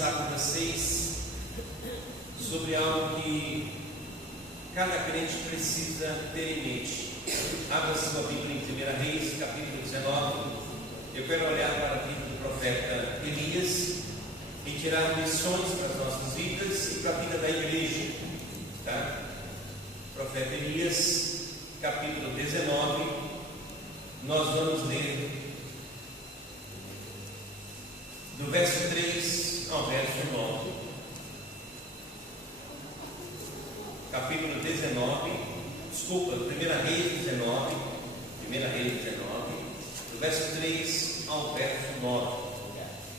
pensar com vocês sobre algo que cada crente precisa ter em mente. Abra sua Bíblia em 1 Reis, capítulo 19. Eu quero olhar para a vida do profeta Elias e tirar lições para as nossas vidas e para a vida da igreja. Tá? Profeta Elias, capítulo 19, nós vamos ler do verso 3 ao verso 9. Capítulo 19, desculpa, 1 Reis 19, 1 Reis 19, do verso 3 ao verso 9.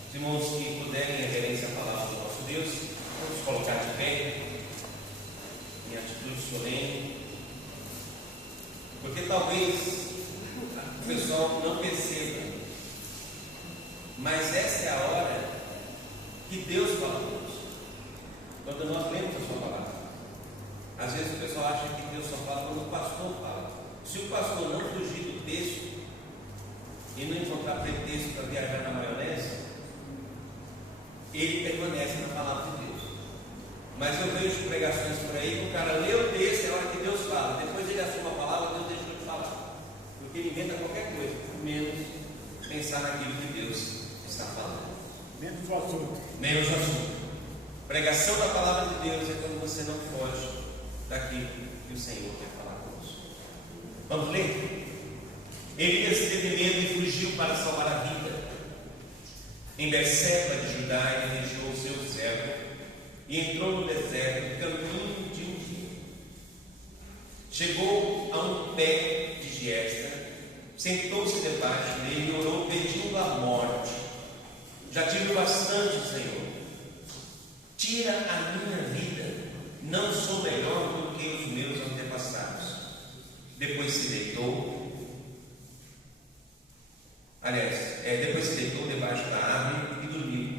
Os irmãos que puderem, em reverência à palavra do nosso Deus, vamos colocar de pé, em atitude solene, porque talvez o pessoal não perceba, mas essa é a hora que Deus fala conosco, quando nós lemos a sua palavra. Às vezes o pessoal acha que Deus só fala quando o pastor fala. Se o pastor não fugir do texto e não encontrar pretexto para viajar na maionese, ele permanece na palavra de Deus. Mas eu vejo pregações por aí que o cara lê o texto, é a hora que Deus fala, depois ele assume a palavra, Deus deixa de falar, porque ele inventa qualquer coisa, menos pensar naquilo que Deus está falando. Menos o assunto. Menos o assunto. Pregação da palavra de Deus é quando você não foge daquilo que o Senhor quer falar conosco. Vamos ler? Elias teve medo e fugiu para salvar a vida. Em Berseba de Judá, ele deixou o seu servo e entrou no deserto, caminho de um dia. Chegou a um pé de giesta, sentou-se debaixo dele e orou, pedindo a morte. Já tive bastante, Senhor. Tira a minha vida. Não sou melhor do que os meus antepassados. Depois se deitou. Depois se deitou debaixo da árvore e dormiu.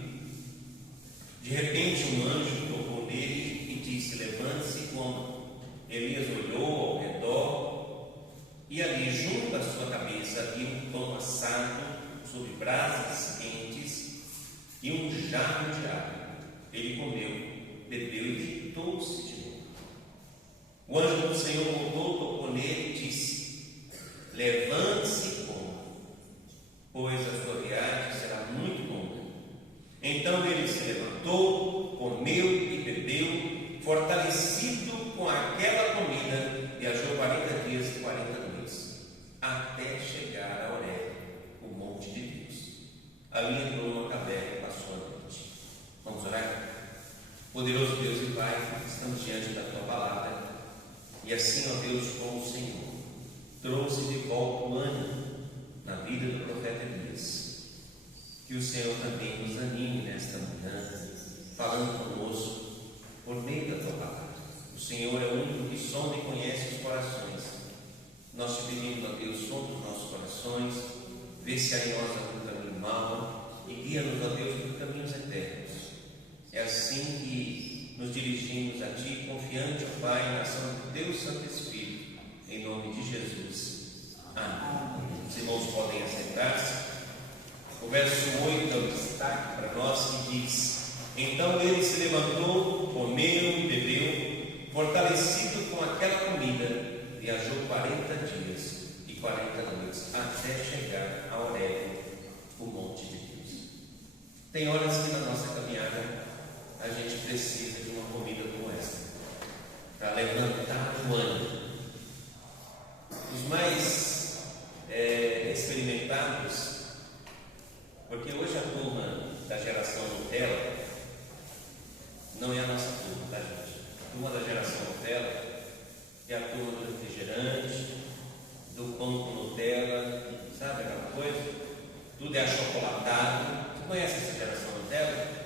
De repente um anjo tocou nele e disse: levante-se e coma. Elias olhou ao redor e ali junto à sua cabeça havia um pão assado sobre brasas quentes e um jarro de água. Ele comeu, bebeu e deitou-se de novo. O anjo do Senhor voltou, tocou nele e disse: levante-se e coma, pois a sua viagem será muito longa. Então ele se levantou, comeu e bebeu, fortalecido com aquela comida, viajou 40 dias e 40 noites, até chegar a Horebe, o monte de Deus. Ali entrou numa caverna e passou a noite. Vamos orar? Poderoso Deus e Pai, estamos diante da Tua palavra, e assim, ó Deus, como o Senhor trouxe de volta o ânimo na vida do profeta Elias, que o Senhor também nos anime nesta manhã, falando conosco por meio da Tua palavra. O Senhor é o único que sonda e conhece os corações. Nós te pedimos, ó Deus, sonda os nossos corações, vê se há em nós algum caminho mau e guia-nos, ó Deus, por caminhos eternos. É assim que nos dirigimos a Ti, confiante, ó Pai, na ação do Teu Santo Espírito, em nome de Jesus. Amém. Os irmãos podem assentar-se. O verso 8 é o destaque para nós, que diz: então ele se levantou, comeu e bebeu, fortalecido com aquela comida, viajou 40 dias e 40 noites, até chegar a Horebe, o monte de Deus. Tem horas que na nossa caminhada a gente precisa de uma comida como essa, para levantar o ânimo. Os mais experimentados, porque hoje a turma da geração Nutella não é a nossa turma, tá, gente? A turma da geração Nutella é a turma do refrigerante, do pão com Nutella, sabe aquela coisa? Tudo é achocolatado. Você conhece essa geração Nutella?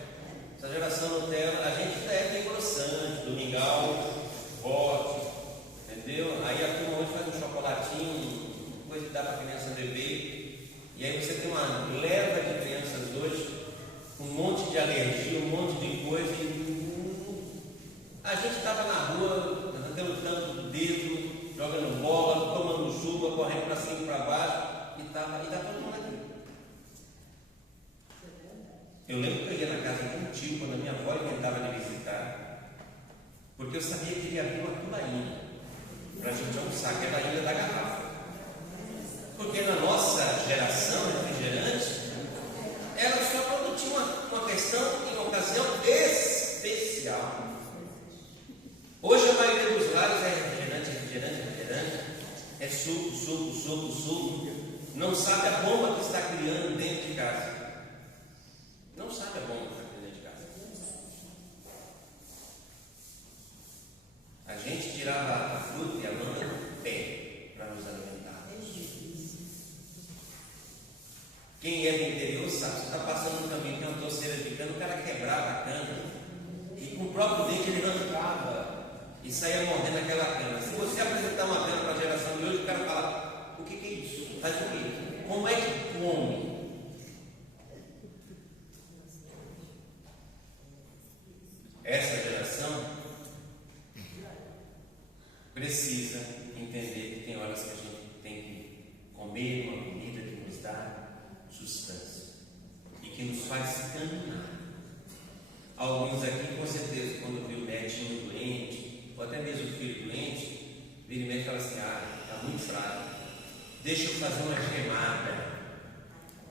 Essa geração Nutella, a gente é engrossante, do mingau, forte, entendeu? Aí a turma hoje faz um chocolatinho, coisa que dá para a criança beber, e aí você tem uma leva de crianças hoje, um monte de alergia, um monte de coisa, e a gente estava na rua, dando tanto do dedo, jogando bola, tomando chuva, correndo para cima e para baixo, e está todo mundo aqui. Eu lembro que eu ia na casa de um tio, quando a minha avó inventava de visitar, porque eu sabia que ele abria uma tubaína para a gente almoçar, que era a ilha da garrafa. Porque na nossa geração, refrigerante, era só quando tinha uma questão, em ocasião especial. Hoje a maioria dos lares é refrigerante, é suco. Não sabe a bomba que está criando dentro de casa. Não sabe a bomba que está criando dentro de casa. A gente tirava a fruta e a manga do pé para nos alimentar. Quem é do interior sabe, você está passando no caminho, tem uma torceira de cana, o cara quebrava a cana e com o próprio dente ele arrancava e saía mordendo aquela cana. Se você apresentar uma cana para a geração de hoje, o cara fala: o que é isso? Faz o quê? Como é que come? Essa geração precisa entender que tem horas que a gente tem que comer uma comida que nos dá substância e que nos faz caminhar. Alguns aqui, com certeza, quando viu o netinho doente, ou até mesmo o filho doente, vira e mexe e fala assim: está muito fraco, deixa eu fazer uma gemada.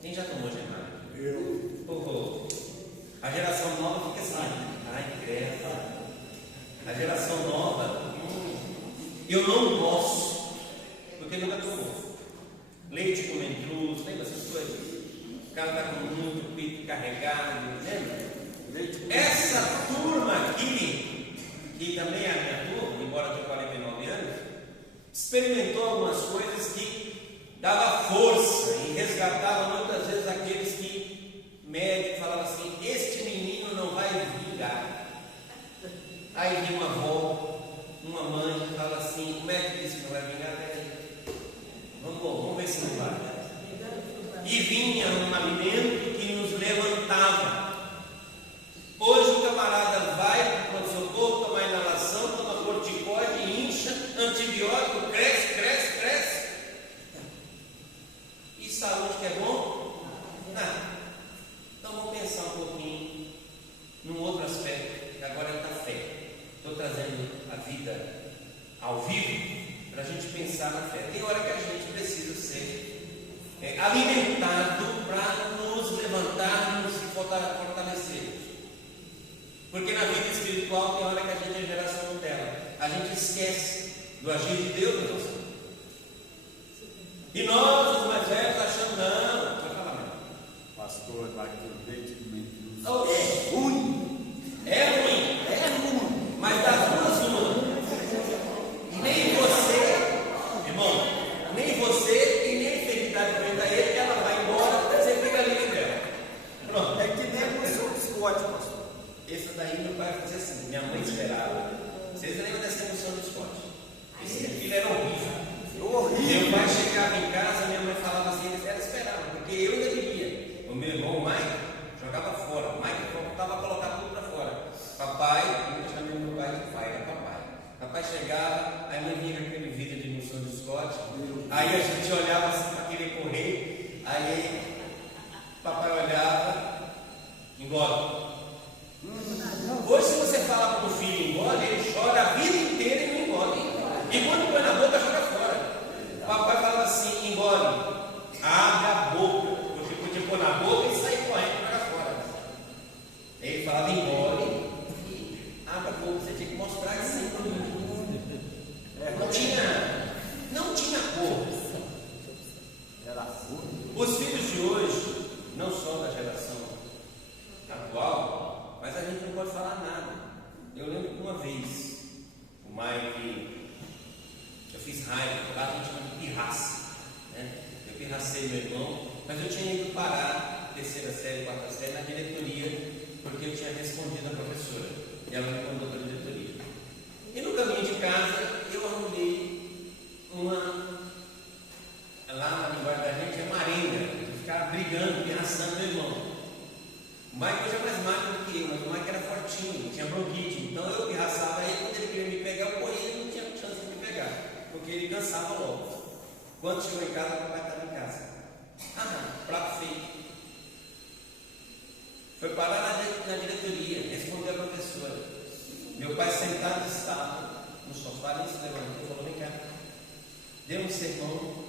Quem já tomou gemada? Eu. A geração nova fica assim: ai, credo. A geração nova, eu não posso, porque nunca tomou. Leite com mentruso, lembra essas coisas? O cara está com muito peito carregado, lembra? Essa turma aqui, que também é a minha turma, embora tenha 49 anos, experimentou algumas coisas que dava força e resgatava muitas vezes aqueles que médico falava assim: este menino não vai vingar. Aí vinha uma avó, uma mãe que fala assim: o médico disse que não vai vingar, vamos ver se não vai. E vinha um alimento que nos levantava. Hoje o camarada vai para o pronto-socorro, toma inalação, toma corticóide, incha, antibiótico, cresce. E saúde que é bom? Nada. Então vamos pensar um pouquinho num outro aspecto, que agora é da fé. Estou trazendo a vida ao vivo para a gente pensar na fé. Tem hora que a gente precisa ser alimentado para nos levantarmos e fortalecermos. Porque na vida espiritual tem hora que a gente é geração Nutella. A gente esquece do agir de Deus na nossa vida. E nós, os mais velhos, achamos: não, vai falar mesmo. Pastor, vai ter leite de mentruso. É ruim. Mas das duas, uma. Nem você, irmão, nem você e nem a enfermidade que vem da ele, ela vai embora, você fica livre dela. Pronto. É que nem o seu biscoito, pastor. Essa daí meu pai fazia assim, minha mãe esperava. Vocês lembram dessa emoção do esporte? Esse filho era horrível. Meu pai chegava em casa, minha mãe falava assim, ela esperava, porque eu ainda vivia. O meu irmão, o Mike, jogava fora. O Mike voltava a colocar tudo para fora. Papai, eu chamei meu pai de pai, era papai. Papai chegava, aí mãe vinha com aquele vídeo de emoção do esporte. Aí a gente olhava assim para querer correr. Aí papai olhava, engole. Hoje, se você falar para o filho engole, ele chora a vida inteira e não engole. E quando põe na boca, joga fora. O papai falava assim: engole, abre a boca, porque podia pôr na boca e sair correndo e jogar fora. Ele falava: engole e abre a boca. Você tinha que mostrar que sim. Não tinha cor. Os filhos de hoje não são da geração atual, mas a gente não pode falar nada. Eu lembro que uma vez o Mike, eu fiz raiva, lá a gente chama de pirraça, né? Eu pirracei meu irmão, mas eu tinha ido parar terceira série, quarta série na diretoria, porque eu tinha respondido à professora e ela me mandou para a diretoria. E no caminho de casa eu arrumei lá na linguagem da gente é marenga, de ficar brigando, pirraçando meu irmão. O Mike hoje é mais magro do que eu, mas o Mike era fortinho, tinha bronquite. Então eu pirraçava ele, quando ele queria me pegar, eu corria e não tinha chance de me pegar, porque ele cansava logo. Quando chegou em casa, o papai estava em casa. Prato feito. Foi parar na diretoria. Meu pai sentado estava no sofá, nem se levantou e falou: vem cá. Deu um sermão,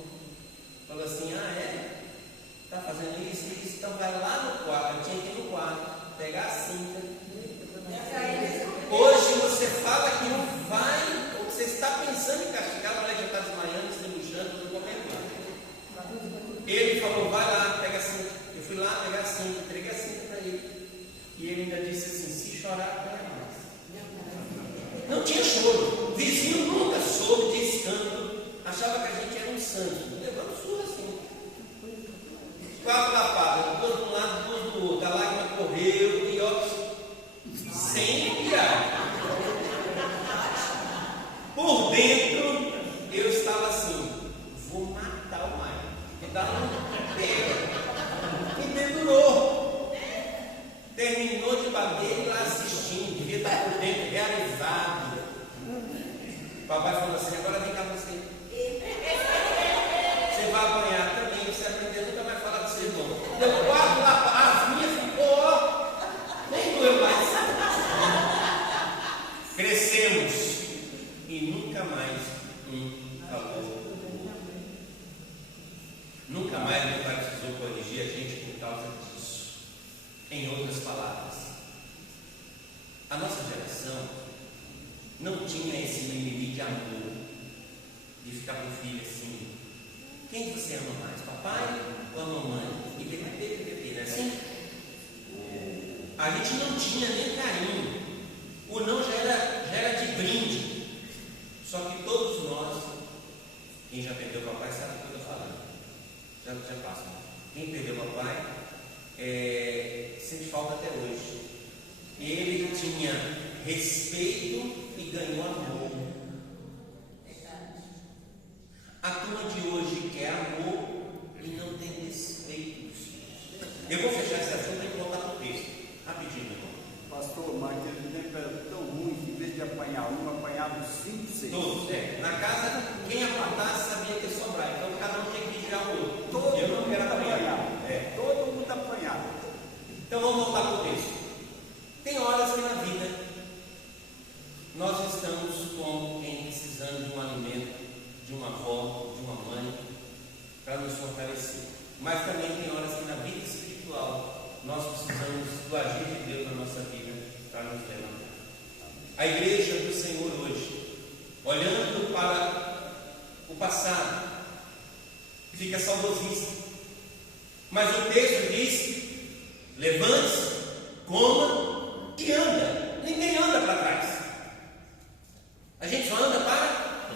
falou assim: ah, é? Está fazendo isso? Então vai lá no quarto. Eu tinha que ir no quarto, pegar a cinta. Hoje você fala que não vai, ou você está pensando em castigar, a mulher já está desmaiando, se debuchando, não comendo. Ele falou: vai lá, pega a cinta. Eu fui lá pegar a cinta, entreguei a cinta para ele. E ele ainda disse assim: se chorar, não é mais. Não tinha choro. O vizinho nunca soube de escândalo. Achava que a gente era um santo. Levando surra assim. 4 lapadas, 2 de um lado, 2 do outro. A lágrima correu e ó, sem piar. Por dentro, eu estava assim: vou matar o Maio. Me dá um pé. Me dedurou. Terminou de bater e lá assistindo. Devia estar por dentro, realizado. Papai falou assim: agora vem cá você. Você vai apanhar também. Você aprender, nunca vai falar do seu irmão. Deu 4 lapadas, as minhas ficou, ó. Nem doeu mais. Crescemos e nunca mais falou. Nunca mais meu pai precisou corrigir a gente por causa disso. Em outras palavras, a nossa geração não tinha esse mimimi de amor, de ficar com o filho assim: quem você ama mais, papai ou a mamãe? E bebê, não é assim? A gente não tinha nem carinho. O não já era de brinde. Só que todos nós, quem já perdeu o papai sabe o que eu estou falando. Já passa. Quem perdeu o papai sente falta até hoje. Ele tinha respeito e ganhou amor. A turma de hoje quer amor e não tem respeito. Eu vou fechar esse assunto e voltar para o texto. Rapidinho, meu irmão. Pastor, mas aquele tempo era tão ruim que em vez de apanhar um, apanhava 5, 6. Todos, Na casa, quem apontasse sabia que ia sobrar. Então cada um tinha que vigiar o outro. Todo Eu não mundo quero apanhar. apanhava. Todo mundo apanhava. Então vamos voltar para o texto. Tem horas que na vida nós estamos como quem precisando de um alimento, de uma avó, de uma mãe, para nos fortalecer. Mas também tem horas que na vida espiritual nós precisamos do agir de Deus na nossa vida para nos levantar. A igreja do Senhor hoje, olhando para o passado, fica saudosista. Mas o texto diz: levante-se, coma e anda. Ninguém anda para trás. A gente só anda para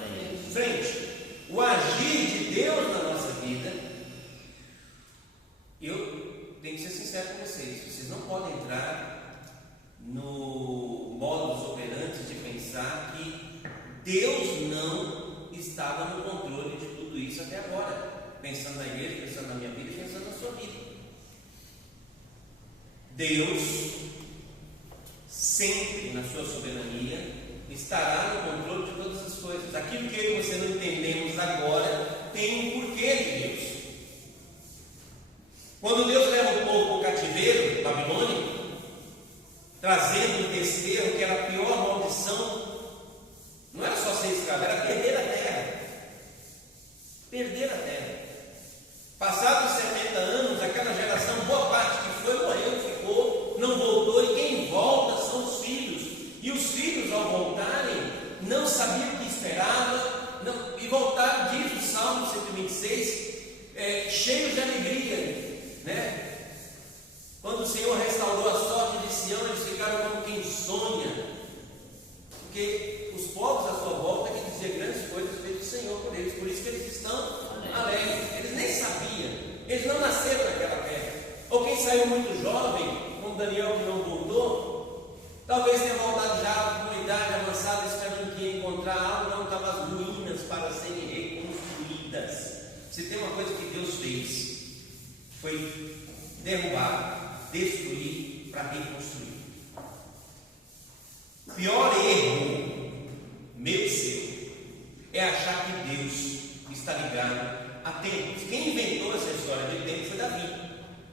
frente. O agir de Deus na nossa vida, eu tenho que ser sincero com vocês. Vocês não podem entrar no modus operandi de pensar que Deus não estava no controle de tudo isso até agora. Pensando na igreja, pensando na minha vida e pensando na sua vida. Deus, sempre na sua soberania, estará no controle de todas as coisas. Aquilo que eu e você não entendemos agora tem um porquê de Deus. Quando Deus leva o povo para o cativeiro babilônico, trazendo um desterro que era a pior maldição, não era só ser escravo, era perder a terra. Perder a terra. Passados 70 anos, aquela geração, boa parte que foi, morreu, ficou, não voltou, e quem volta são os filhos. E os filhos, ao voltarem, não sabiam o que esperava, e voltaram, diz o Salmo 126, cheios de alegria, Quando o Senhor restaurou a sorte de Sião, eles ficaram como quem sonha, porque os povos à sua volta que diziam grandes coisas fez o Senhor por eles, por isso que eles estão alegres. Eles nem sabiam, eles não nasceram naquela terra. Ou quem saiu muito jovem, como Daniel que não voltou, talvez tenha voltado já com uma idade avançada, esperando que ia encontrar algo, não estava as ruínas para serem reconstruídas. Se tem uma coisa que Deus fez, foi derrubar, destruir para reconstruir. O pior erro meu e seu é achar que Deus está ligado a tempos. Quem inventou essa história de tempo foi Davi,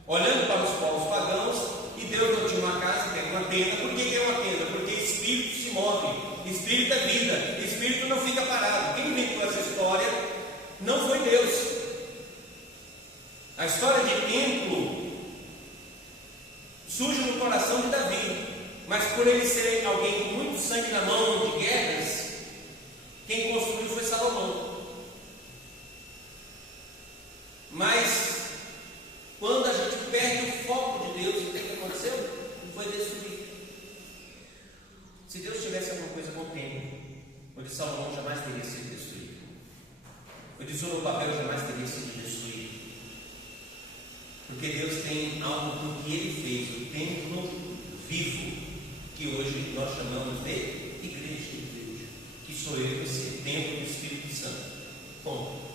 olhando para os povos pagãos, e Deus não tinha uma casa, que era uma tenda. Por que é uma tenda? Porque espíritos se move, espírito é vida, espírito não fica parado. Quem inventou essa história não foi Deus. A história de templo surge no coração de Davi, mas por ele ser alguém com muito sangue na mão de guerras, quem construiu foi Salomão. Mas quando a gente perde o foco de Deus, o que aconteceu? Foi destruído. Se Deus tivesse alguma coisa com o templo, o de Salomão jamais teria sido destruído, o de Zorobabel jamais teria sido destruído, porque Deus tem algo com que Ele fez, o templo vivo, que hoje nós chamamos de igreja de Deus, que sou eu e você, templo do Espírito Santo. Ponto.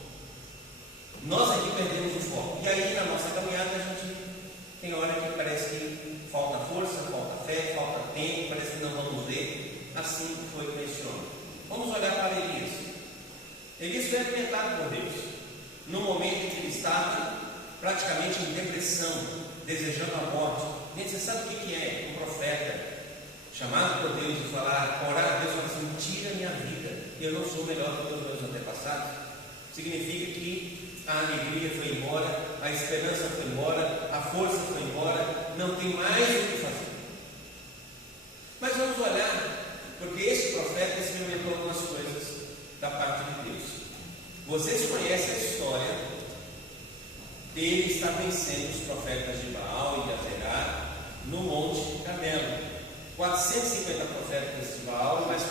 Nós aqui perdemos o foco, e aí na nossa caminhada a gente tem hora que parece que falta força, falta fé, falta tempo, parece que não vamos ver. Assim foi com esse homem. Vamos olhar para Elias. Elias foi alimentado por Deus no momento em que ele estava praticamente em depressão, desejando a morte. Gente, você sabe o que é um profeta chamado por Deus e falar, orar a Deus e falar assim: tira minha vida, eu não sou melhor do que os meus antepassados? Significa que a alegria foi embora, a esperança foi embora, a força foi embora, não tem mais o que fazer. Mas vamos olhar, porque esse profeta experimentou algumas coisas da parte de Deus. Vocês conhecem a história dele estar vencendo os profetas de Baal e de Azerá no Monte Carmelo. 450 profetas de Baal, mais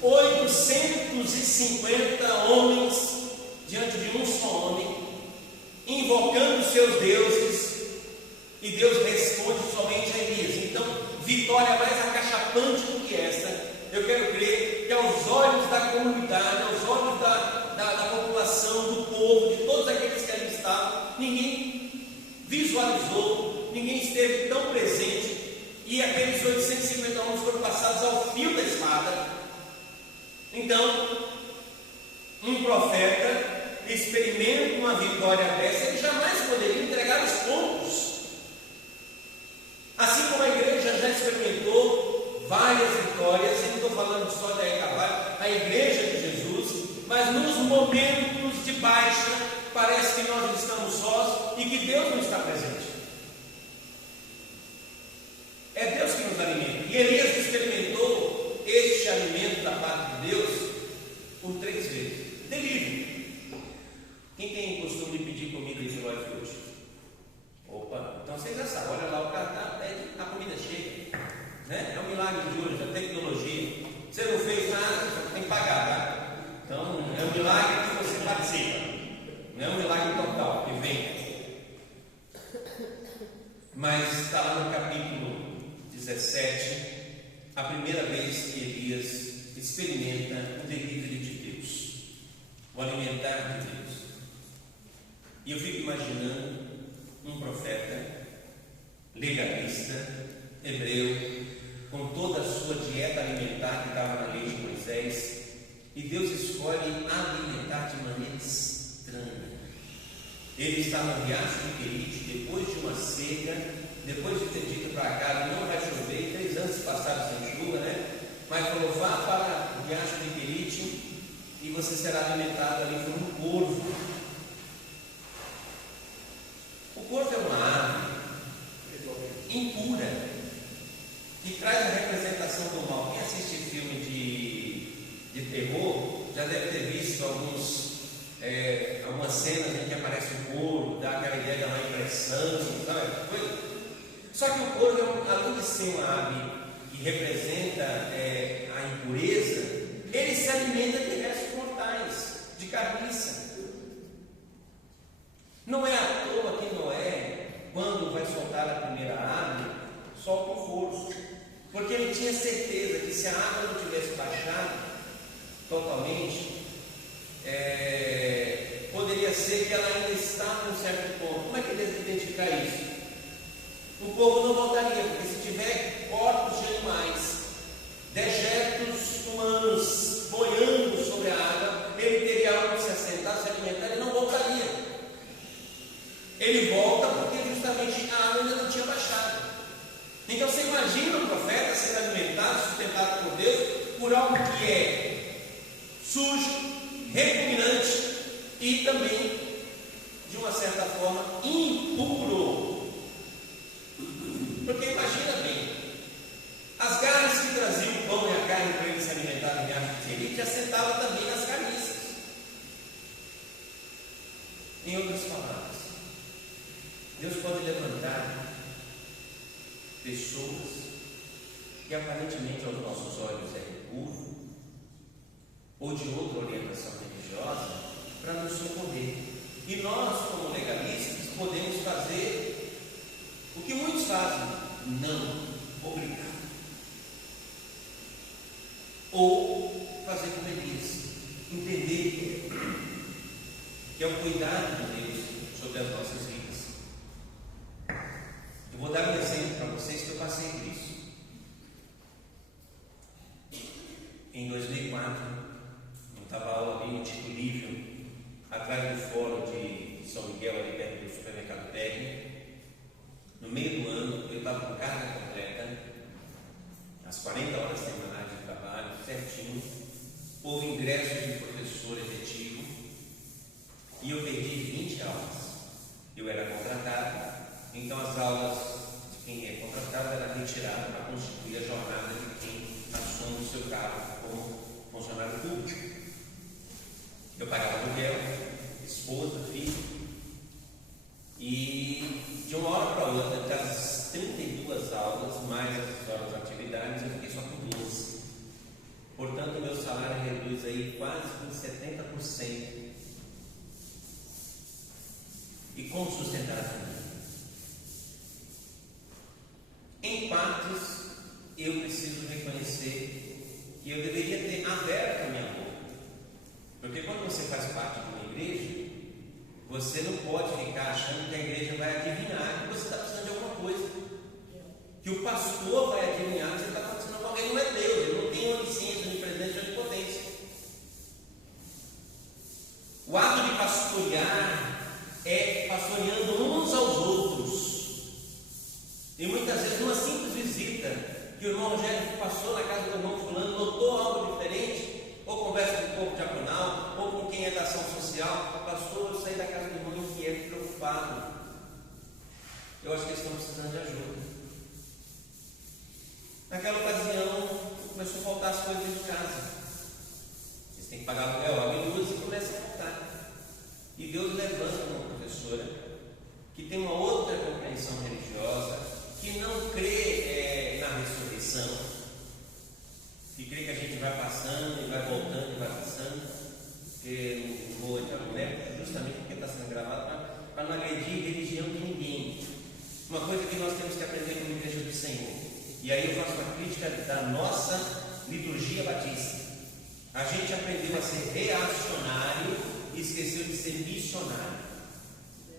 850 homens diante de um só homem, invocando seus deuses, e Deus responde somente a Elias. Então, vitória mais acachapante do que essa, eu quero crer que aos olhos da comunidade, aos olhos da população, do povo, de todos aqueles que ali estavam, ninguém visualizou, ninguém esteve tão presente, e aqueles 850 homens foram passados ao fio da espada. Então, um profeta experimenta uma vitória dessa, ele jamais poderia entregar os pontos. Assim como a igreja já experimentou várias vitórias, e não estou falando só da Ecavale, a igreja de Jesus, mas nos momentos de baixa, parece que nós estamos sós e que Deus não está presente. É Deus que nos alimenta. E Elias experimentou este alimento da parte de Deus por 3 vezes. Delivery. Quem tem costume de pedir comida e no iFood? Opa, então você já sabe, olha lá o cardápio, pede, a comida chega, né? É um milagre de hoje, a tecnologia. Você não fez nada, você tem que pagar, tá? Então é um milagre que você participa, não é um milagre total que vem. Mas está lá no capítulo 17, a primeira vez que Elias experimenta o delivery de Deus, o alimentar de Deus. E eu fico imaginando um profeta legalista, hebreu, com toda a sua dieta alimentar que estava na lei de Moisés, e Deus escolhe alimentar de maneira estranha. Ele está no riacho de Querite, depois de uma seca, depois de ter dito para cá, não vai chover, 3 anos se passaram sem chuva, né? Mas falou, vá para o riacho de Querite e você será alimentado ali por um corvo. O corvo é uma ave impura, que traz a representação do mal. Quem assiste filme de terror já deve ter visto algumas cenas em que aparece um corvo, dá aquela ideia de uma impressão, sabe? Só que o corvo, além de ser uma ave que representa a impureza, ele se alimenta de restos mortais, de carniça. Não é à toa que Noé, quando vai soltar a primeira ave, solta o forço, porque ele tinha certeza que se a água não tivesse baixado totalmente, poderia ser que ela ainda estava em um certo ponto. Como é que ele deve identificar isso? O povo não voltaria, porque se tiver corpos de animais, dejetos humanos boiando sobre a água, ele teria algo se assentar, se alimentar, ele não voltaria. Ele volta porque justamente a água ainda não tinha baixado. Então você imagina imagina um profeta sendo alimentado, sustentado por Deus, por algo que é sujo, repugnante e também, de uma certa forma, impuro. Porque imagina bem, as garras que traziam o pão e a carne para ele se alimentar em garras de elite, assentava também nas carniças. Em outras palavras, Deus pode levantar pessoas que aparentemente aos nossos olhos é impuro ou de outra orientação religiosa para nos socorrer. E nós, como legalistas, podemos fazer o que muitos fazem: não obrigar. Ou fazer como Elias, entender que é o cuidado de Deus sobre as nossas vidas. Eu vou dar um exemplo para vocês que eu passei por isso. Em 2004, eu estava aula ali no Tito Livio, atrás do fórum de São Miguel, ali perto do supermercado Peggy. No meio do ano, eu estava com carga completa, as 40 horas semanais de trabalho, certinho. Houve ingressos de professor efetivo e eu perdi 20 aulas. Eu era contratado, então as aulas de quem é contratado era retirada para constituir a jornada de quem assume o seu cargo como funcionário público. Eu pagava aluguel, esposa, filho, e de uma hora para outra, das 32 aulas, mais as horas de atividades, eu fiquei só com 12. Portanto, meu salário reduz aí quase em 70%. E como sustentar a família? Em partes, eu preciso reconhecer que eu deveria ter aberto a minha boca. Porque quando você faz parte de uma igreja, você não pode ficar achando que a igreja vai adivinhar que você está precisando de alguma coisa. Que o pastor vai adivinhar que você está precisando de alguém. Não é Deus, ele não tem onisciência, onipresença e onipotência. O ato de pastorear é pastoreando uns aos outros. E muitas vezes, numa simples visita, que o irmão Rogério passou na casa do irmão fulano, notou algo diferente, ou conversa com o corpo diaconal, ou com quem é da ação social: pastor, eu saí da casa do irmão inquieto, preocupado. Eu acho que eles estão precisando de ajuda. Naquela ocasião, começou a faltar as coisas de casa. Vocês têm que pagar aluguel, água e luz, e começa a faltar. E Deus levanta uma professora que tem uma outra compreensão religiosa, que não crê na ressurreição, que crê que a gente vai passando e vai voltando e vai passando. Eu não vou entrar no mérito, justamente porque está sendo gravado, para não agredir a religião de ninguém. Uma coisa que nós temos que aprender como igreja do Senhor, e aí eu faço uma crítica da nossa liturgia batista. A gente aprendeu a ser reacionário e esqueceu de ser missionário.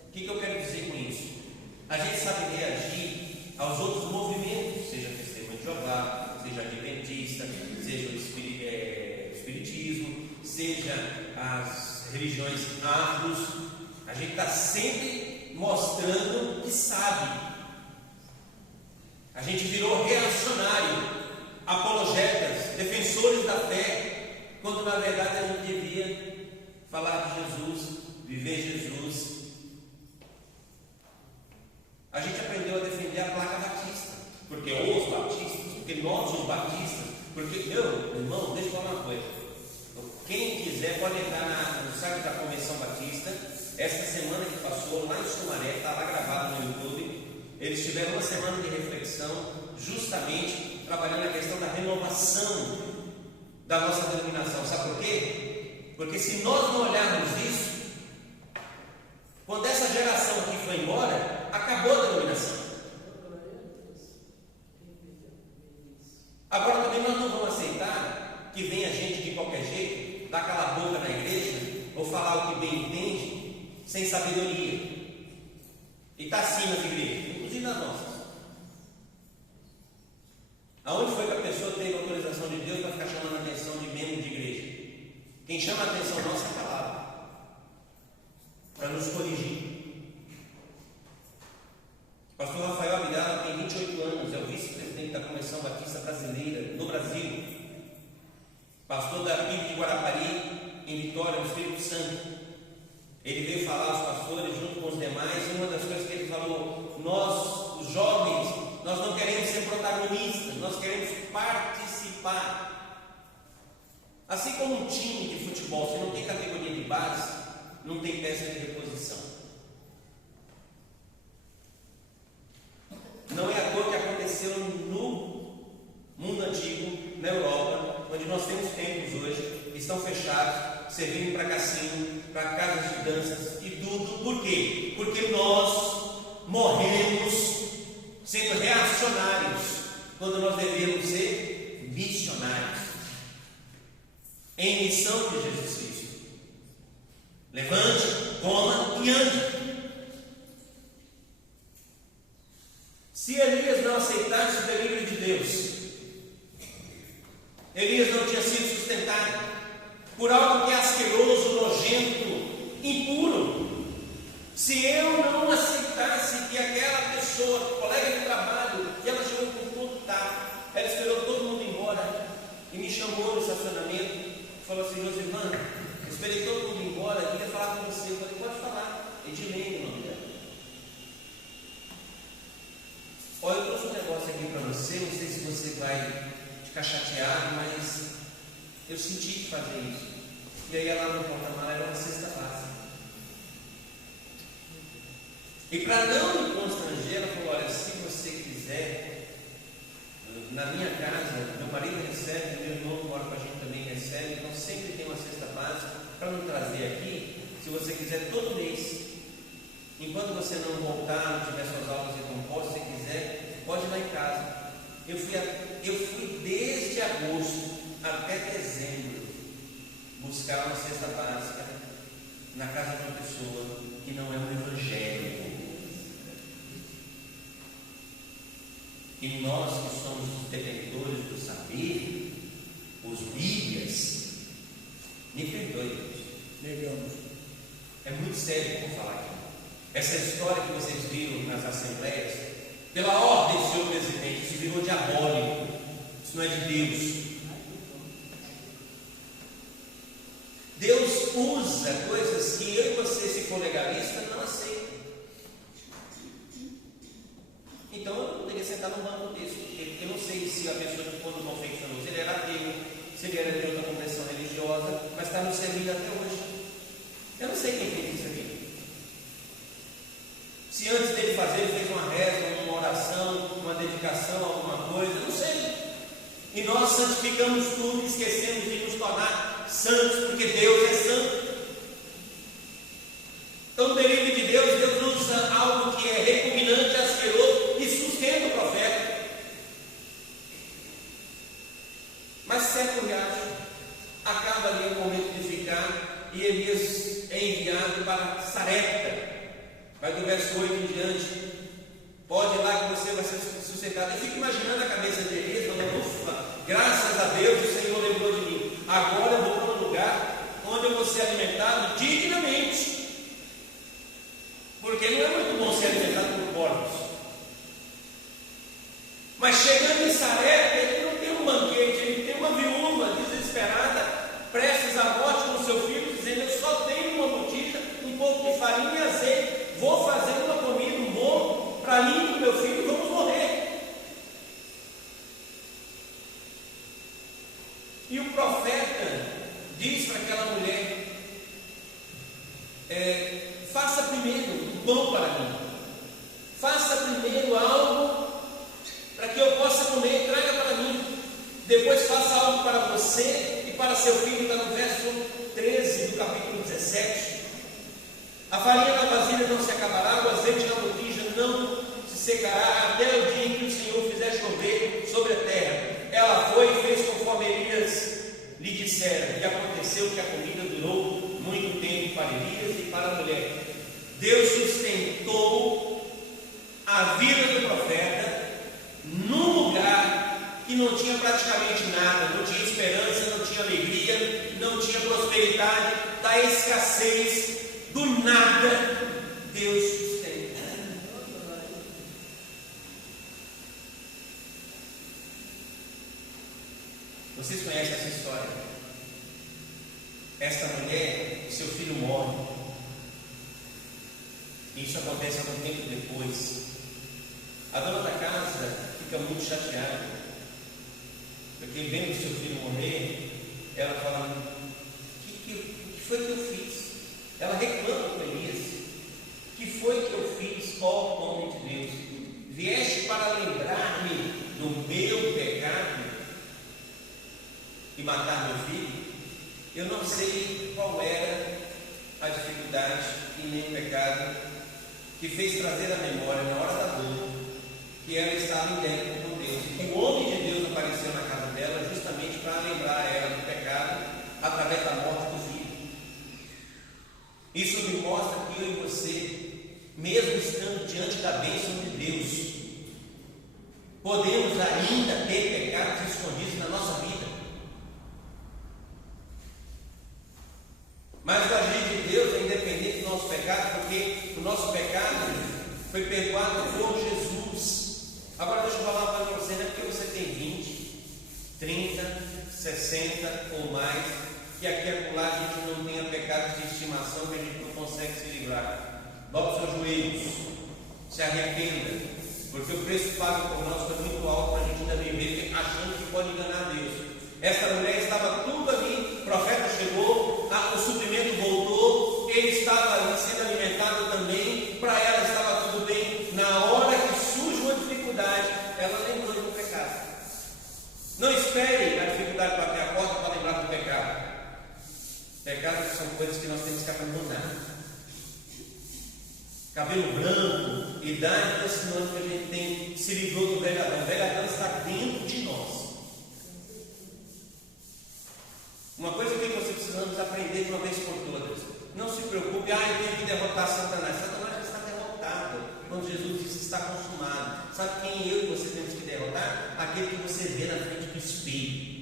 O que eu quero dizer com isso? A gente sabe reagir aos outros movimentos, seja Testemunho de Jeová, seja Adventista, seja o Espiritismo, seja as religiões afros. A gente está sempre mostrando que sabe. A gente virou reacionário, apologetas, defensores da fé, quando na verdade a gente devia falar de Jesus, viver Jesus. A gente aprendeu a defender a placa batista, porque os batistas, porque nós os batistas, porque meu irmão, deixa eu falar uma coisa. Quem quiser pode entrar no site da Convenção Batista. Esta semana que passou lá em Sumaré, está lá gravado no YouTube. Eles tiveram uma semana de reflexão, justamente trabalhando a questão da renovação da nossa denominação. Sabe por quê? Porque se nós não olharmos isso, quando essa geração aqui foi embora, acabou a denominação. Agora também nós não vamos aceitar que venha gente de qualquer jeito, dar cala a boca na igreja, ou falar o que bem entende, sem sabedoria. E está assim nas igrejas, inclusive nas nossas. Aonde foi que a pessoa teve autorização de Deus para ficar chamando a atenção de membro de igreja? Quem chama a atenção nossa é a palavra, para nos corrigir. Pastor Rafael Abidala tem 28 anos, é o vice-presidente da Convenção Batista Brasileira, no Brasil, pastor da PIB de Guarapari, em Vitória, no Espírito Santo. Ele veio falar aos pastores junto com os demais, e uma das coisas que ele falou: nós, os jovens, nós não queremos ser protagonistas, nós queremos participar. Assim como um time de futebol, se não tem categoria de base, não tem peça de reposição. Não é à toa que aconteceu no mundo antigo, na Europa, onde nós temos templos hoje que estão fechados, servindo para cassino, para casas de danças e tudo. Por quê? Porque nós morremos sendo reacionários, quando nós devemos ser missionários, em missão de Jesus Cristo. Levante, coma e ande. Se Elias não aceitasse o delírio de Deus, Elias não tinha sido sustentado por algo que é asqueroso, nojento, impuro. Se eu não aceitasse que aquela pessoa, colega de trabalho, que ela chegou com todo tato, ela esperou todo mundo ir embora e me chamou no estacionamento e falou assim: Josimã, eu esperei todo mundo ir embora, eu queria falar com você. Eu falei: pode falar. Edilene, o nome dela. Olha, eu trouxe um negócio aqui para você, não sei se você vai ficar chateado, mas eu senti de fazer isso. E aí ela no porta-mala era uma cesta básica. E para não me constranger, ela falou: olha, se você quiser, na minha casa, meu marido recebe, meu irmão que mora com a gente também recebe, então sempre tem uma cesta básica para não trazer aqui. Se você quiser, todo mês, enquanto você não voltar, não tiver suas aulas de composto, se quiser, pode ir lá em casa. Eu fui desde agosto até dezembro buscar uma cesta básica na casa de uma pessoa que não é um evangélico. E nós que somos os detentores do saber, os bíblias, me perdoem, Negamos. é muito sério que eu vou falar aqui. Essa história que vocês viram nas assembleias, pela ordem do senhor presidente, isso virou diabólico. Isso não é de Deus. Deus usa coisas que eu e você, se for legalista, não aceita. Então eu não poderia sentar num banco desse, porque eu não sei se a pessoa que quando confeccionou, se ele era ateu, se ele era de outra confissão religiosa, mas está nos servindo até hoje. Eu não sei quem fez isso aqui. Se antes dele fazer, ele fez uma reza, uma oração, uma dedicação, alguma coisa, eu não sei. E nós santificamos tudo e esquecemos de nos tornar santos, porque Deus é santo. Então, no delírio de Deus, Deus usa algo que é repugnante, asqueroso e sustenta o profeta. Mas seca o riacho, acaba ali o momento de ficar, e Elias é enviado para Sarepta. Vai do verso 8 em diante. Pode ir lá que você vai ser sustentado. Eu fico imaginando a cabeça de Elias falando: ufa, graças a Deus o Senhor lembrou de mim. Agora eu vou para um lugar onde eu vou ser alimentado dignamente. Porque não é muito bom ser alimentado por porcos. Mas chegando em Sarepta, ele não tem um banquete, ele tem uma viúva desesperada, prestes à morte com seu filho, dizendo: eu só tenho uma botija, um pouco de farinha e azeite. Vou fazer uma comida, um bolo para mim e para o meu filho, e vamos morrer. E o profeta diz para aquela mulher: faça primeiro um pão para mim, faça primeiro algo para que eu possa comer, traga para mim, depois faça algo para você e para seu filho. Está no verso 13 do capítulo 17. A farinha na vasilha não se acabará, o azeite na botija não se secará, até o dia em que o Senhor fizer chover sobre a terra. Ela foi e fez conforme Elias lhe dissera, e aconteceu que a comida durou muito tempo para Elias e para a mulher. Deus sustentou a vida do profeta num lugar que não tinha praticamente nada, não tinha esperança, não tinha alegria, não tinha prosperidade, da escassez. Do nada, Deus sustenta. Vocês conhecem essa história? Esta mulher, seu filho morre. Isso acontece algum tempo depois. A dona da casa fica muito chateada, porque vendo seu filho morrer, ela fala: o que foi que eu fiz? Ela reclama com Elias: o que foi que eu fiz, ó homem de Deus? Vieste para lembrar-me do meu pecado e matar meu filho? Eu não sei qual era a dificuldade e nem o pecado que fez trazer à memória, na hora da dor, que ela estava em débito com Deus, e que o homem de Deus apareceu na casa dela justamente para lembrar ela do pecado através da morte do filho. Isso me mostra que eu e você, mesmo estando diante da bênção de Deus, podemos ainda ter pecados escondidos na nossa vida. Mas o agir de Deus é independente do nosso pecado, porque o nosso pecado foi perdoado por Jesus. Agora deixa eu falar uma coisa para você, não é porque você tem 20, 30, 60 ou mais, que aqui e acolá a gente não tenha pecados de estimação que a gente não consegue se livrar. Dobre seus joelhos, se arrependa, porque o preço pago por nós foi muito alto para a gente ainda viver achando que pode enganar Deus. Essa mulher estava tudo ali, o profeta chegou, o suprimento voltou, ele estava ali sendo alimentado também, para ela estava tudo bem. Na hora que surge uma dificuldade, ela lembrou do pecado. Não espere a dificuldade bater a porta para lembrar do pecado. Pecados são coisas que nós temos que abandonar. Cabelo branco, idade, é sinônimo que a gente tem, se livrou do velho Adão. O velho Adão está dentro de nós. Uma coisa que nós precisamos aprender de uma vez por todas: não se preocupe, eu tenho que derrotar Satanás. Satanás já está derrotado. Quando Jesus disse está consumado, sabe quem eu e você temos que derrotar? Aquele que você vê na frente do espelho.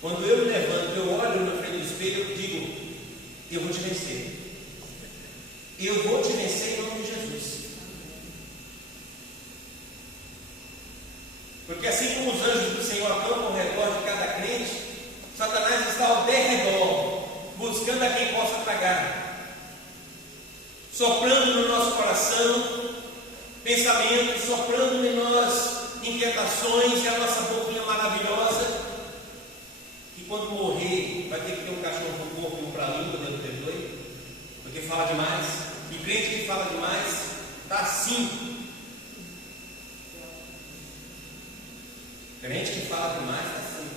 Quando eu me levanto, eu olho na frente do espelho, eu digo: eu vou te vencer. Eu vou te vencer em nome de Jesus. Porque assim como os anjos do Senhor acampam ao redor de cada crente, Satanás está ao derredor, buscando a quem possa tragar, soprando no nosso coração pensamentos, soprando em nós inquietações, e a nossa boquinha maravilhosa, que quando morrer vai ter que ter um cachorro para o corpo e um para a língua, Deus perdoe, porque fala demais. E crente que fala demais está assim. Crente que fala demais está assim.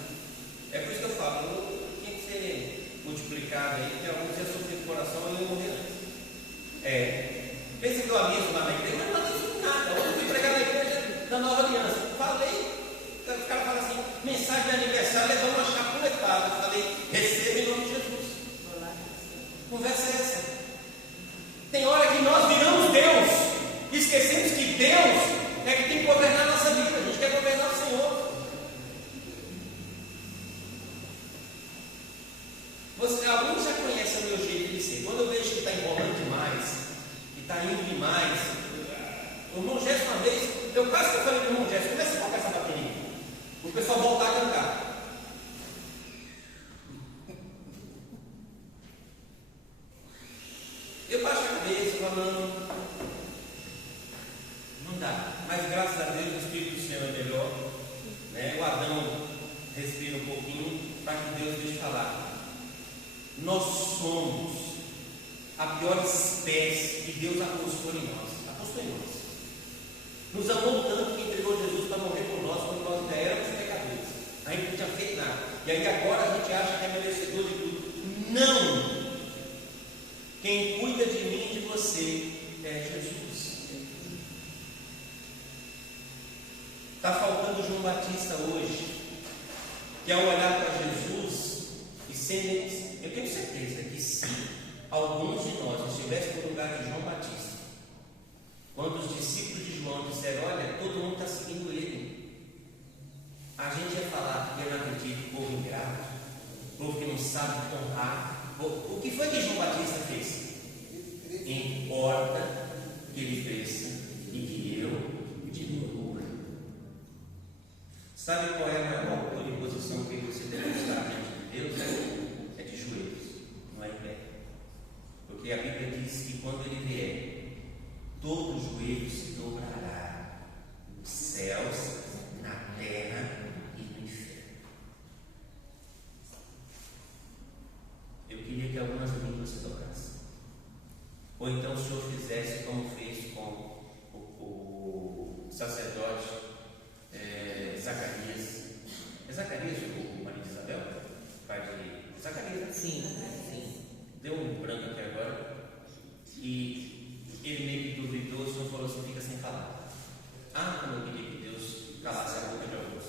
É por isso que eu falo, tem que ser multiplicado aí, porque alguns já sofreram do coração e eu morrer antes. Pensa que eu aviso lá na igreja, mas não aviso nada. Hoje eu fui pregar na igreja da Nova Aliança. Falei, os caras falam assim: mensagem de aniversário, levando uma chapuletada. Eu falei: receba em nome de Jesus. Conversa é essa. Tem hora que nós viramos Deus, esquecemos que Deus é que tem que governar a nossa vida. A gente quer governar o Senhor. Alguns já conhecem o meu jeito de ser. Quando eu vejo que está enrolando demais, que está indo demais, o irmão Gerson, uma vez, eu quase que eu falei para o irmão Gerson: começa a tocar essa bateria, o pessoal voltar a cantar. Eu baixo a cabeça, falando: não dá. Mas graças a Deus o Espírito do Senhor é melhor, né? O Adão respira um pouquinho para que Deus deixe falar. Nós somos a pior espécie que Deus apostou em nós. Apostou em nós. Nos amou tanto que entregou Jesus para morrer por nós quando nós ainda éramos pecadores. A gente não tinha feito nada. E aí agora a gente acha que é merecedor de tudo. Não! Quem cuida de mim e de você é Jesus. Está faltando João Batista hoje, que ao olhar para Jesus e sendo, eu tenho certeza que se alguns de nós estivéssemos no lugar de João Batista, quando os discípulos de João disseram: olha, todo mundo está seguindo ele, a gente ia falar que eu não acredito, povo ingrato, povo que não sabe honrar. O que foi que João Batista fez? Importa que ele cresça e que eu diminua. Sabe qual é a maior autoridade posição que você deve estar diante de Deus é de joelhos, não é em pé. Porque a Bíblia diz que quando Ele vier, todo joelho se dobrará, nos céus, na terra e no inferno. Eu queria que algumas línguas se dobrassem. Ou então o Senhor fizesse como fez com o sacerdote Zacarias. É Zacarias o marido de Isabel? Pai de Zacarias? Sim. Deu um branco aqui agora. E ele meio que duvidou, o Senhor falou assim: fica sem falar. Ah, como eu queria que Deus calasse a boca de alguns.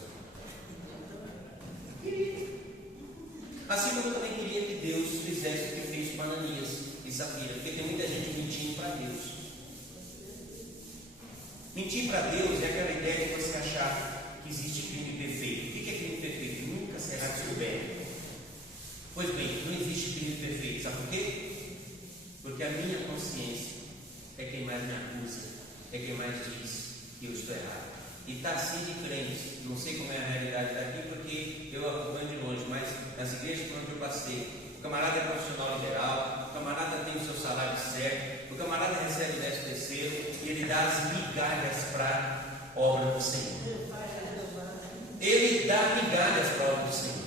Assim como eu também queria que Deus fizesse o que fez com Ananias e Safira, porque tem muita gente mentindo para Deus. Mentir para Deus é aquela ideia de você achar que existe crime perfeito. O que é crime perfeito? Nunca será descoberto. Pois bem, não existe crime perfeito. Sabe por quê? Porque a minha consciência é quem mais me acusa, é quem mais diz que eu estou errado. E está assim de crente. Não sei como é a realidade daqui, porque eu acompanho de longe, mas nas igrejas por onde eu passei, o camarada é profissional liberal, o camarada tem o seu salário certo, o camarada recebe 10º e ele dá as migalhas para a obra do Senhor. Ele dá migalhas para a obra do Senhor.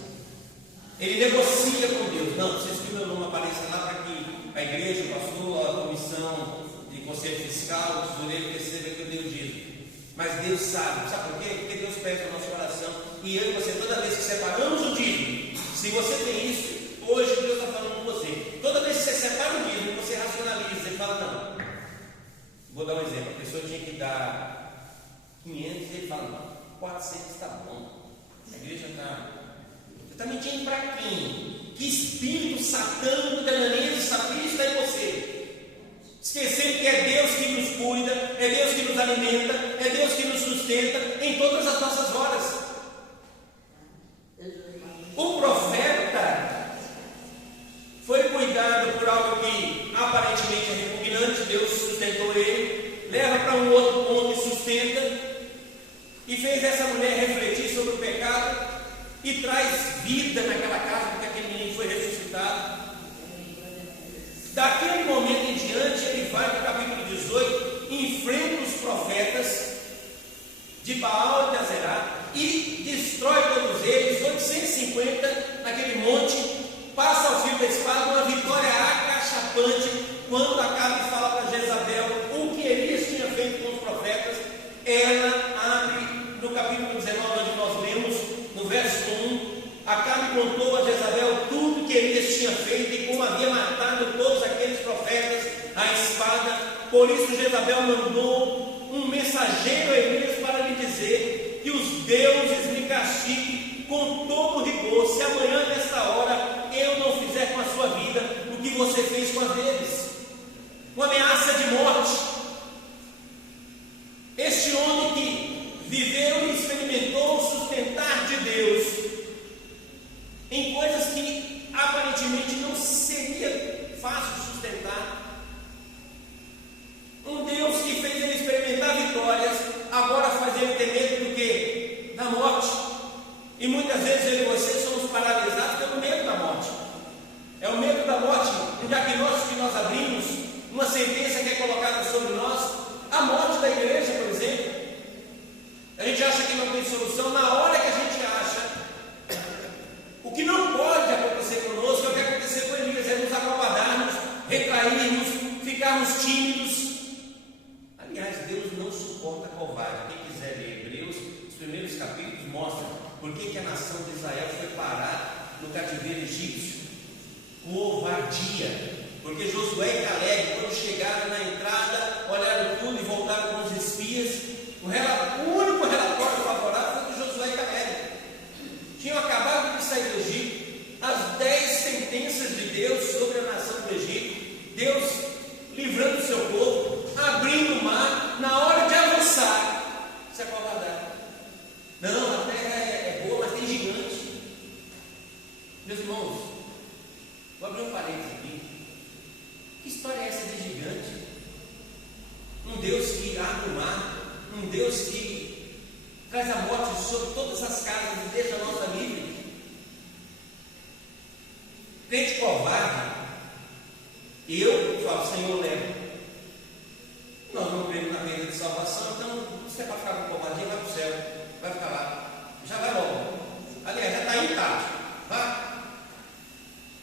Ele negocia com Deus. Não, vocês que meu nome apareça lá para que a igreja, o pastor, a comissão de conselho fiscal, o tesoureiro perceba que eu dei o dízimo. Mas Deus sabe por quê? Porque Deus pede o nosso coração. E eu e você, toda vez que separamos o dízimo, se você tem isso, hoje Deus está falando com você. Toda vez que você separa o dízimo, você racionaliza e fala: não. Vou dar um exemplo. A pessoa tinha que dar 500 e ele fala: não, 400 está bom. A igreja está. Você está mentindo para quem? Que espírito satânico de Ananias e Safira está em você? Esquecendo que é Deus que nos cuida, é Deus que nos alimenta, é Deus que nos sustenta em todas as nossas horas. O profeta foi cuidado por algo que aparentemente é repugnante. Deus sustentou ele, leva para um outro ponto e sustenta, e fez essa mulher refletir sobre o pecado e traz vida naquela casa, porque aquele menino foi ressuscitado. Daquele momento em diante, ele vai para o capítulo 18, enfrenta os profetas de Baal e de Azerá e destrói todos eles, 850 naquele monte, passa ao fio da espada, uma vitória acachapante, quando Acabe fala para Jezabel o que Elias tinha feito com os profetas. Ela abre no capítulo 19, onde nós lemos, no verso 1, Acabe contou a Jezabel tudo que Elias tinha feito e como havia matado todos aqueles profetas à espada. Por isso Jezabel mandou um mensageiro a Elias para lhe dizer que os deuses me castiguem com todo rigor, se amanhã nesta hora eu não fizer com a sua vida o que você fez com a deles. Uma ameaça de morte. Este homem que viveu e experimentou o sustentar de Deus em coisas que aparentemente não seria fácil sustentar. Um Deus que fez ele experimentar vitórias, agora faz ele ter medo do quê? Da morte. E muitas vezes eu e você somos paralisados pelo medo da morte. É o medo da morte, um diagnóstico que nós abrimos, uma sentença que é colocada sobre nós, a morte da igreja, por exemplo. A gente acha que não tem solução. Na hora que a gente acha, o que não pode acontecer conosco é o que aconteceu com Elias, é nos acovardarmos, retrairmos, ficarmos tímidos. Aliás, Deus não suporta covarde. Quem quiser ler Hebreus, os primeiros capítulos mostram por que a nação de Israel foi parar no cativeiro egípcio. Covardia. Porque Josué e Caleb, quando chegaram na entrada, olharam tudo e voltaram com os espias. O único relatório favorável foi de Josué e Caleb. Tinham acabado de sair do Egito. As 10 sentenças de Deus sobre a nação do Egito. Deus livrando o seu povo, abrindo o mar. Na hora de avançar, se acovardaram. Não, a terra é boa, mas tem gigante. Meus irmãos, vou abrir um parênteses aqui. Que história é essa de gigante? Um Deus que abre o mar, um Deus que traz a morte sobre todas as casas e deixa a nossa livre. Senhor leva. Nós não cremos na vida de salvação, então você vai ficar com comadinha, vai para o céu, vai ficar lá, já vai logo. Aliás, já está intacto, vai.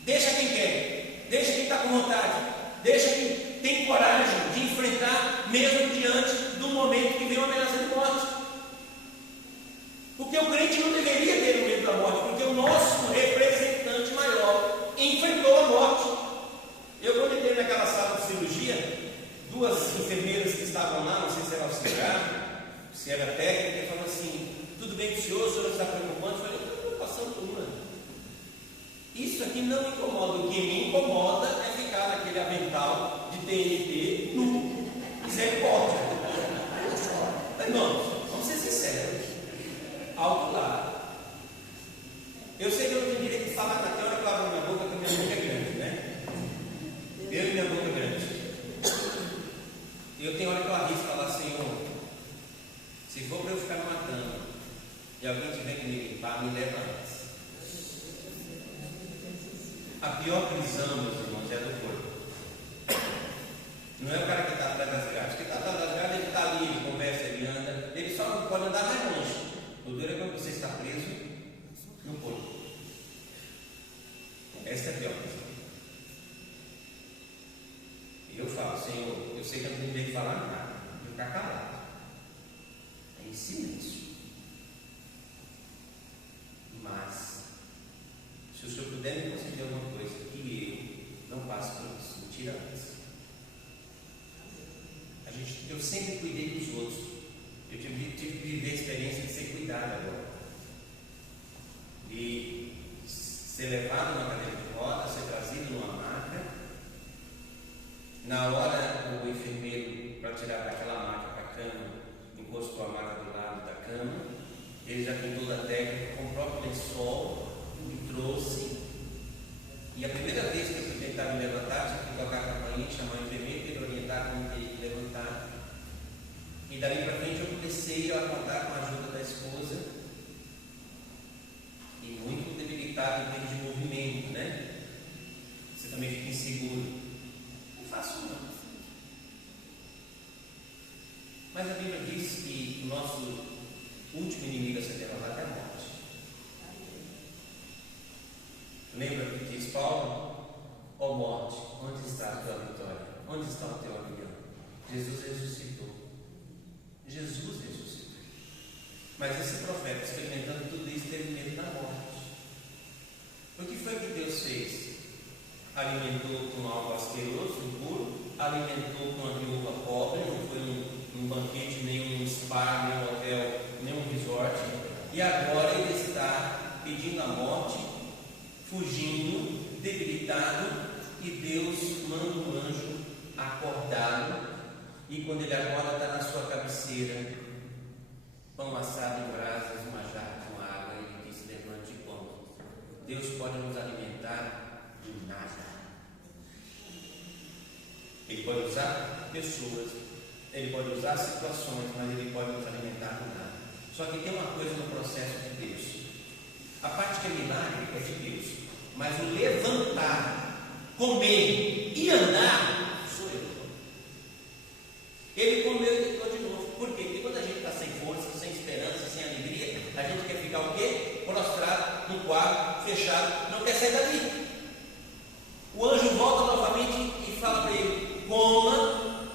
Deixa quem quer, deixa quem está com vontade, deixa quem tem coragem de enfrentar, mesmo diante do momento que vem uma ameaça de morte. Porque o crente não deveria ter o medo da morte, porque o nosso representante maior enfrentou a morte. Eu, quando entrei naquela sala de cirurgia, duas enfermeiras que estavam lá, não sei se era auxiliar, se era técnica, falaram assim: tudo bem com o senhor está preocupado? Eu falei: não, preocupação nenhuma. Isso aqui não me incomoda. O que me incomoda é ficar naquele avental de TNT nu. Misericórdia. Irmãos, vamos ser sinceros. Alto lá. Eu sei que eu não tenho direito de falar na hora que eu abro minha boca, porque minha boca é grande, né? Eu e minha boca é grande. E eu tenho hora que eu arrisco falar: Senhor, se for para eu ficar numa cama e alguém tiver que me limpar, me leva antes. A pior prisão, meus irmãos, é a do corpo. Não é o cara que está atrás das grades. Quem está atrás das grades, ele está ali, ele conversa, ele anda. Ele só não pode andar mais longe. O duro é quando você está preso no corpo. Essa é a pior prisão. E eu falo: Senhor, eu sei que eu não tenho direito de falar nada, de ficar calado. É em silêncio. Mas, se o Senhor puder me conceder alguma coisa, que eu não passe por isso, me tira antes. Eu sempre cuidei dos outros. Eu tive que viver a experiência de ser cuidado agora. De ser levado numa cadeira de rodas, ser trazido numa maca. Na hora, o enfermeiro, para tirar daquela maca para a cama, encostou a maca do lado da cama. Ele já tem toda a técnica, com o próprio lençol, me trouxe. E a primeira vez que eu fui tentar me levantar, tive que tocar a campainha, chamar o enfermeiro para ele orientar como que ele levantar. E dali para frente eu comecei a contar com a ajuda da esposa. E muito debilitado em termos de movimento, né? Você também fica inseguro. Não faço não. Mas a Bíblia diz que o nosso último inimigo a ser derrotado é a morte. Lembra que diz Paulo: ó morte, onde está a tua vitória? Onde está o teu avião? Jesus ressuscitou. Jesus ressuscitou. Mas esse profeta, experimentando tudo isso, teve medo da morte. O que foi que Deus fez? Alimentou com algo asqueroso, impuro, alimentou com uma viúva pobre, não foi um banquete, nem um spa, nem um hotel, nem um resort. E agora ele está pedindo a morte, fugindo, debilitado, e Deus manda um anjo acordá-lo. E quando ele acorda, está na sua cabeceira, pão assado em brasas, uma jarra com água. Ele disse: levante e coma. Deus pode nos alimentar de nada. Ele pode usar pessoas, ele pode usar situações, mas ele pode nos alimentar de nada. Só que tem uma coisa no processo de Deus: a parte que é milagre é de Deus, mas o levantar, comer e andar sou eu. Ele comeu e deitou de novo. Por quê? Porque quando a gente está sem força, sem esperança, sem alegria, a gente quer ficar o quê? Prostrado, no quarto, fechado, não quer sair dali. O anjo volta novamente e fala para ele: coma,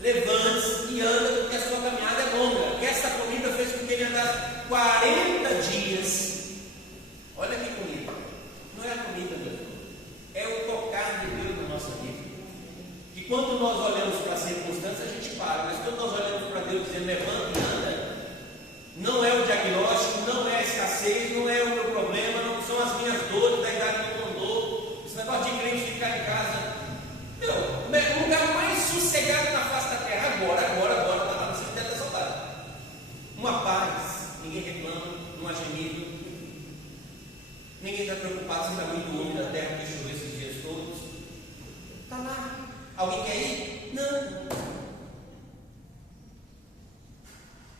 levante-se e anda, porque a sua caminhada é longa. Que essa comida fez com que ele andasse 40 dias. Olha que comida. Não é a comida, meu irmão. É o tocar de Deus na nossa vida. Que quando nós olhamos para as circunstâncias, a gente para. Mas quando nós olhamos para Deus dizendo: levanta e anda, não é o diagnóstico, não é a escassez, não é o meu problema, não são as minhas dores da idade que eu não dou. Esse negócio de crente ficar em casa. Meu, o lugar mais sossegado na face da terra agora, está lá no cemitério da saudade. Uma paz, ninguém reclama, não há gemido. Ninguém está preocupado se está muito úmido a terra que choveu esses dias todos. Está lá. Alguém quer ir? Não.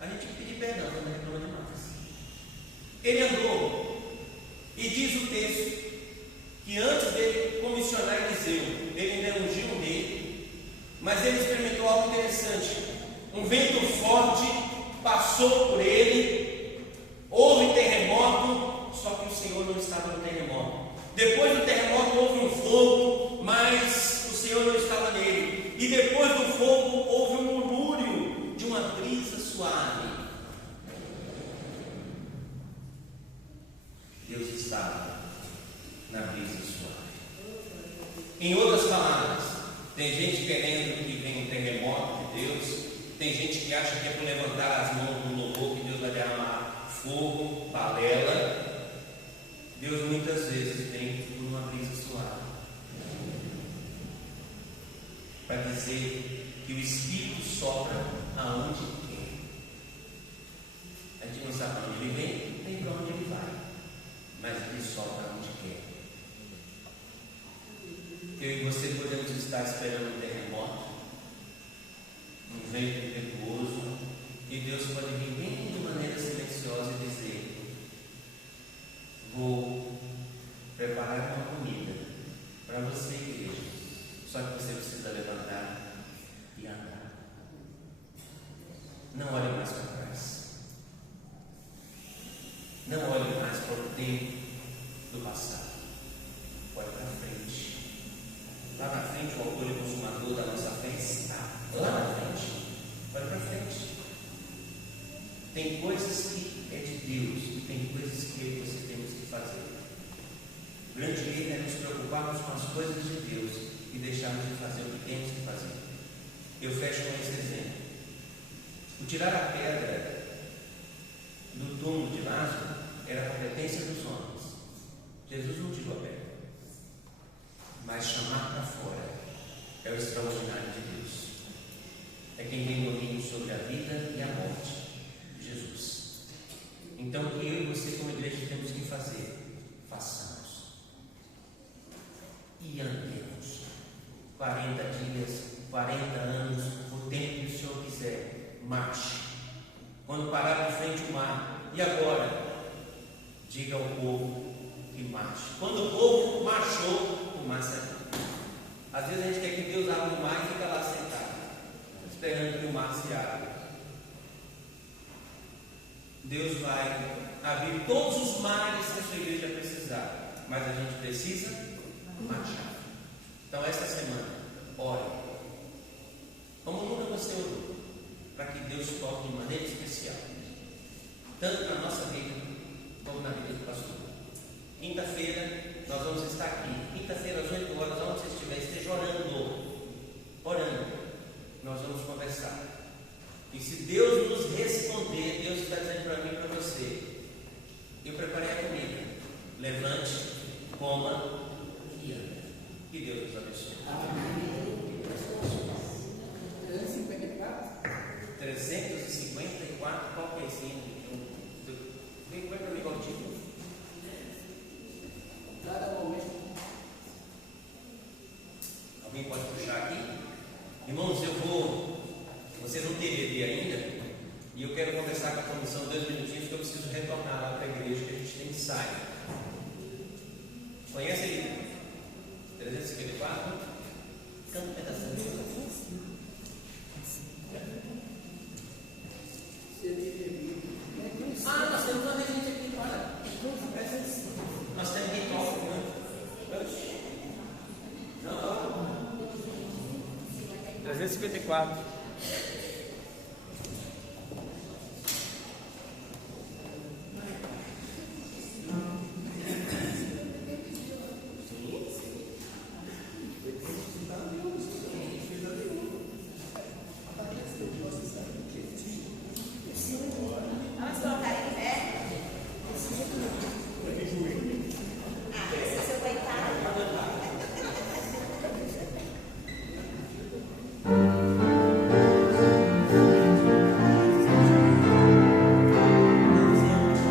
A gente tem que pedir perdão quando reclama demais. Ele andou. E diz o texto que antes dele comissionar Eliseu, ele ainda ungiu um rei, Mas ele experimentou algo interessante. Um vento forte passou por ele, houve terremoto, só que o Senhor não estava no terremoto. Depois do terremoto houve um fogo, mas o Senhor não estava nele. E depois do fogo houve um murmúrio de uma brisa suave. Deus estava na brisa suave. Em outras palavras, tem gente querendo que venha um terremoto de Deus. Tem gente que acha que é por levantar as mãos no louvor que Deus vai derramar fogo, balela. Deus muitas vezes vem por uma brisa suave para dizer que o Espírito sopra aonde quer. A gente não sabe para onde ele vem, nem para onde ele vai, mas ele sopra aonde quer. Eu e você podemos estar esperando um terremoto, um vento impetuoso, e Deus pode vir bem de maneira silenciosa e dizer: vou preparar uma comida para você, igreja, só que você precisa levantar e andar. Não olhe mais para trás, não olhe mais para o tempo do passado, olhe para frente. Lá na frente, o autor e consumador da nossa fé está lá na frente. Olha para frente. Tem coisas que é de Deus e tem coisas que eu e você temos que fazer. O grande erro é nos preocuparmos com as coisas de Deus e deixarmos de fazer o que temos que fazer. Eu fecho com esse exemplo. O tirar a pedra do túmulo de Lázaro era a competência dos homens. Jesus não tirou a pedra. Mas chamar para fora é o extraordinário de Deus. É quem tem domínio sobre a vida e a morte, Jesus. Então, o que eu e você como igreja temos que fazer? Façamos e andemos 40 dias, 40 anos, o tempo que o Senhor quiser. Marche. Quando parar de frente ao mar, e agora? Diga ao povo que marche. Quando o povo marchou, o mar saiu. Às vezes a gente quer que Deus abra o mar e fica lá sentado, esperando que o mar se abra. Deus vai abrir todos os mares que a sua igreja precisar, mas a gente precisa marchar. Então, esta semana, ore, como nunca você orou, para que Deus toque de maneira especial, tanto na nossa vida, como na vida do pastor. Quinta-feira, nós vamos estar aqui. Quinta-feira, às 8 horas, onde você estiver, esteja orando. Nós vamos conversar. E se Deus nos responder, Deus está dizendo para mim e para você: eu preparei a comida. Levante, coma e anda. Que Deus nos abençoe. Amém. 354, qual que é esse índice? Vem para mim, qual tipo? Alguém pode puxar aqui? Irmãos, vocês não têm bebê ainda, e eu quero conversar com a comissão 2 minutinhos, que eu preciso retornar lá para a igreja, que a gente tem ensaio. Conhece aí? 354? Canta um pedacinho. Nós temos uma gente aqui, olha. Nós temos que tocar, não. 354.